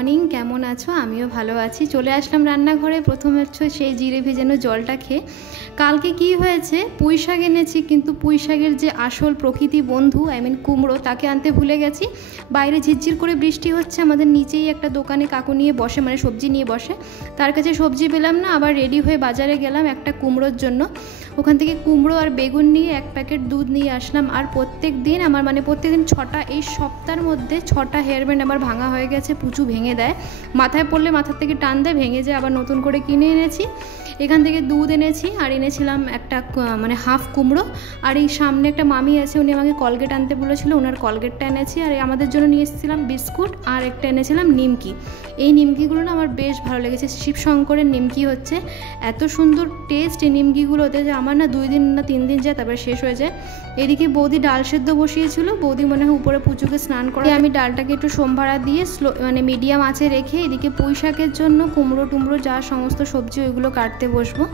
Morning, কেমন আছো? আমিও ভালো আছি। চলে আসলাম রান্নাঘরে। প্রথমে হচ্ছে সেই জিরে ভেজানো জলটা খেয়ে। কালকে কি হয়েছে, পুঁই শাক এনেছি, কিন্তু পুঁই শাকের যে আসল প্রকৃতি বন্ধু কুমড়ো, তাকে আনতে ভুলে গেছি। বাইরে ঝিরঝির করে বৃষ্টি হচ্ছে, আমাদের নিচেই একটা দোকানে কাকু নিয়ে বসে, মানে সবজি নিয়ে বসে। তার কাছে সবজি পেলাম না, আবার রেডি হয়ে বাজারে গেলাম একটা কুমড়োর জন্য। ওখান থেকে কুমড়ো আর বেগুন নিয়ে এক প্যাকেট দুধ নিয়ে আসলাম। আর প্রত্যেক দিন প্রত্যেকদিন 6টা, এই সপ্তাহের মধ্যে 6টা হেয়ার ব্যান্ড আমার ভাঙা হয়ে গেছে। পুচু ভেঙে দেয়, মাথায় পড়লে মাথার থেকে টান দেয়, ভেঙে যায়। আবার নতুন করে কিনে এনেছি। এখান থেকে দুধ এনেছি, আর এনেছিলাম একটা হাফ কুমড়ো। আর এই সামনে একটা মামি আছে, উনি আমাকে কলগেট আনতে বলেছিল, ওনার কলগেটটা এনেছি। আর আমাদের জন্য নিয়ে এসেছিলাম বিস্কুট, আর একটা এনেছিলাম নিমকি। এই নিমকিগুলো না আমার বেশ ভালো লেগেছে, শিবশঙ্করের নিমকি হচ্ছে। এত সুন্দর টেস্ট এই নিমকিগুলোতে যে আমার না 2 দিন না 3 দিন যায়, তারপরে শেষ হয়ে যায়। এদিকে বৌদি ডাল সেদ্ধ বসিয়েছিল, বৌদি মনে হয় উপরে পুচুকে স্নান করে। আমি ডালটাকে একটু সোমভাড়া দিয়ে মিডিয়াম আঁচে রেখে এদিকে পুঁই শাকের জন্য কুমড়ো টুমড়ো যা সমস্ত সবজি ওইগুলো কাটতে বসবো।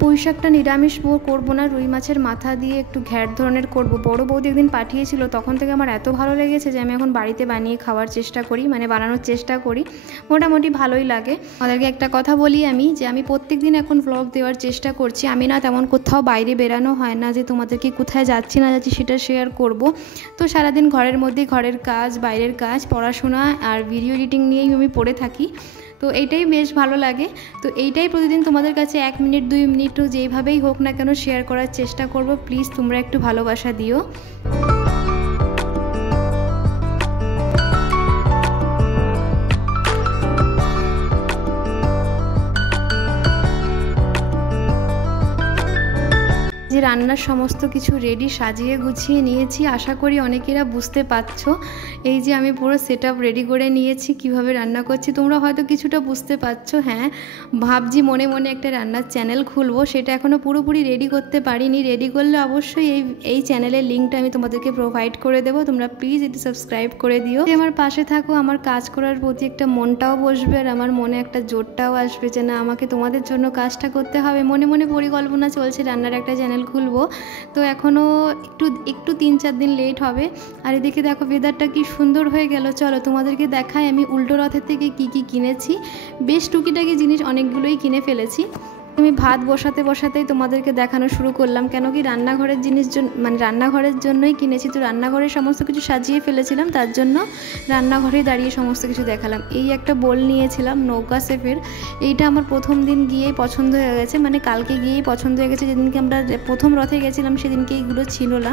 পুঁই শাকটা নিরামিষ করবো না, রুই মাছের মাথা দিয়ে একটু ঘ্যাট ধরনের করব। বড় বৌদি একদিন পাঠিয়েছিল, তখন থেকে আমার এত ভালো লেগেছে যে আমি এখন বাড়িতে বানিয়ে খাওয়ার চেষ্টা করি, বানানোর চেষ্টা করি। মোটামুটি ভালোই লাগে। ওদেরকে একটা কথা বলি আমি, যে আমি প্রত্যেক দিন এখন ব্লগ দেওয়ার চেষ্টা করছি। আমি না তেমন কোথাও বাইরে বেরানো হয় না, যে তোমাদেরকে কোথায় যাচ্ছি না যাচ্ছি সেটা শেয়ার করব। তো সারাদিন ঘরের মধ্যে ঘরের কাজ, বাইরের কাজ, পড়াশোনা আর ভিডিও এডিটিং নিয়েই আমি পড়ে থাকি। তো এইটাই বেশ ভালো লাগে। তো এইটাই প্রতিদিন তোমাদের কাছে 1 মিনিট 2 মিনিট যেইভাবেই হোক না কেন শেয়ার করার চেষ্টা করব। প্লিজ তোমরা একটু ভালোবাসা দিও। যে রান্নার সমস্ত কিছু রেডি, সাজিয়ে গুছিয়ে নিয়েছি। আশা করি অনেকেরা বুঝতে পারছো। এই যে আমি পুরো সেটআপ রেডি করে নিয়েছি, কিভাবে রান্না করছি তোমরা হয়তো কিছুটা বুঝতে পারছো। হ্যাঁ, ভাবছি মনে মনে একটা রান্নার চ্যানেল খুলবো, সেটা এখনও পুরোপুরি রেডি করতে পারিনি। রেডি করলে অবশ্যই এই চ্যানেলের লিঙ্কটা আমি তোমাদেরকে প্রোভাইড করে দেবো। তোমরা প্লিজ এটি সাবস্ক্রাইব করে দিও। আমার পাশে থাকো, আমার কাজ করার প্রতি একটা মনটাও বসবে, আর আমার মনে একটা জোরটাও আসবে যে না, আমাকে তোমাদের জন্য কাজটা করতে হবে। মনে মনে পরিকল্পনা চলছে রান্নার একটা চ্যানেল খুলবো। তো এখনও একটু 3-4 দিন লেট হবে। আর এদিকে দেখো ওয়েদারটা কি সুন্দর হয়ে গেল। চলো তোমাদেরকে দেখাই আমি উল্টো রথের থেকে কি কি কিনেছি। বেশ টুকিটাকি জিনিস অনেকগুলোই কিনে ফেলেছি। আমি ভাত বসাতে বসাতেই তোমাদেরকে দেখানো শুরু করলাম, কেন কি রান্নাঘরের জিনিস রান্নাঘরের জন্যই কিনেছি। তো রান্নাঘরের সমস্ত কিছু সাজিয়ে ফেলেছিলাম, তার জন্য রান্নাঘরে দাঁড়িয়ে সমস্ত কিছু দেখালাম। এই একটা বোল নিয়েছিলাম নৌকা শেফের। এইটা আমার প্রথম দিন গিয়েই পছন্দ হয়ে গেছে, কালকে গিয়েই পছন্দ হয়ে গেছে। যেদিনকে আমরা প্রথম রথে গেছিলাম সেদিনকে এইগুলো ছিল না।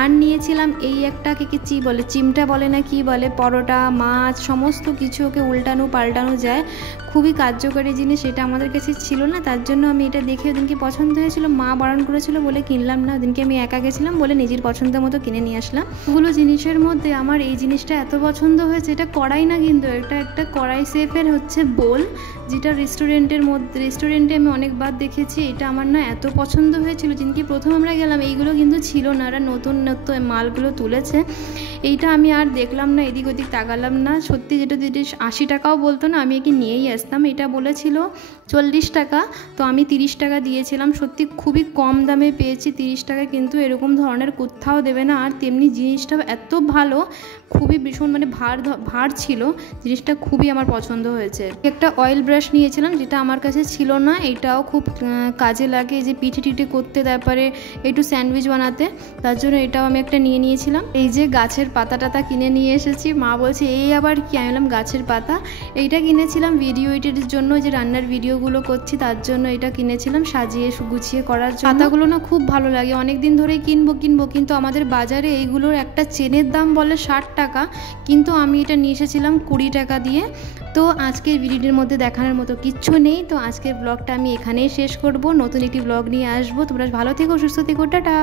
আর নিয়েছিলাম এই একটা কি বলে, চিমটা বলে না কি বলে, পরোটা মাছ সমস্ত কিছু ওকে উল্টানো পাল্টানো যায়। খুবই কার্যকরী জিনিস, এটা আমাদের কাছে ছিল না। তার জন্য আমি এটা দেখে ওদিনকে পছন্দ হয়েছিল, মা বারণ করেছিল বলে কিনলাম না। ওদিনকে আমি একা গেছিলাম বলে নিজের পছন্দ মতো কিনে নিয়ে আসলাম। ওগুলো জিনিসের মধ্যে আমার এই জিনিসটা এত পছন্দ হয়েছে। এটা কড়াই না, কিন্তু এটা একটা কড়াই শেফের হচ্ছে বোল, যেটা রেস্টুরেন্টে আমি অনেকবার দেখেছি। এটা আমার না এত পছন্দ হয়েছিল। যেদিনকে প্রথম আমরা গেলাম এইগুলো কিন্তু ছিল না, ওরা নতুন মালগুলো তুলেছে। এইটা আমি আর দেখলাম না, এদিক ওদিক তাকালাম না। সত্যি যেটা যদি 80 টাকাও বলতো না, আমি একে নিয়েই আসতাম। এটা বলেছিল 40 টাকা, তো আমি 30 টাকা দিয়েছিলাম। সত্যি খুবই কম দামে পেয়েছি 30 টাকা, কিন্তু এরকম ধরনের কোথাও দেবে না। আর তেমনি জিনিসটাও এত ভালো, খুবই ভীষণ ভার ছিল জিনিসটা, খুবই আমার পছন্দ হয়েছে। একটা অয়েল ব্রাশ নিয়েছিলাম, যেটা আমার কাছে ছিল না। এটাও খুব কাজে লাগে, যে পিঠে টিঠে করতে, তারপরে একটু স্যান্ডউইচ বানাতে, তার জন্য এটাও আমি একটা নিয়েছিলাম। এই যে গাছের পাতা টাতা কিনে নিয়ে এসেছি। মা বলছে এই আবার কি? আমি বললাম গাছের পাতা। এইটা কিনেছিলাম ভিডিও এডিটের জন্য, যে রান্নার ভিডিওগুলো করছি তার জন্য এটা কিনেছিলাম, সাজিয়ে গুছিয়ে করার জন্য। পাতাগুলো না খুব ভালো লাগে, অনেক দিন ধরেই কিনবো, কিন্তু আমাদের বাজারে এইগুলোর একটা চেনের দাম বলে 60 টাকা, কিন্তু আমি এটা নিয়ে এসেছিলাম 20 টাকা দিয়ে। তো আজকের ভিডিওর মধ্যে দেখানোর মতো কিচ্ছু নেই। তো আজকের ব্লগটা আমি এখানেই শেষ করব। নতুন একটি ব্লগ নিয়ে আসবো। তোমরা ভালো থেকো, সুস্থ থেকো, টাটা।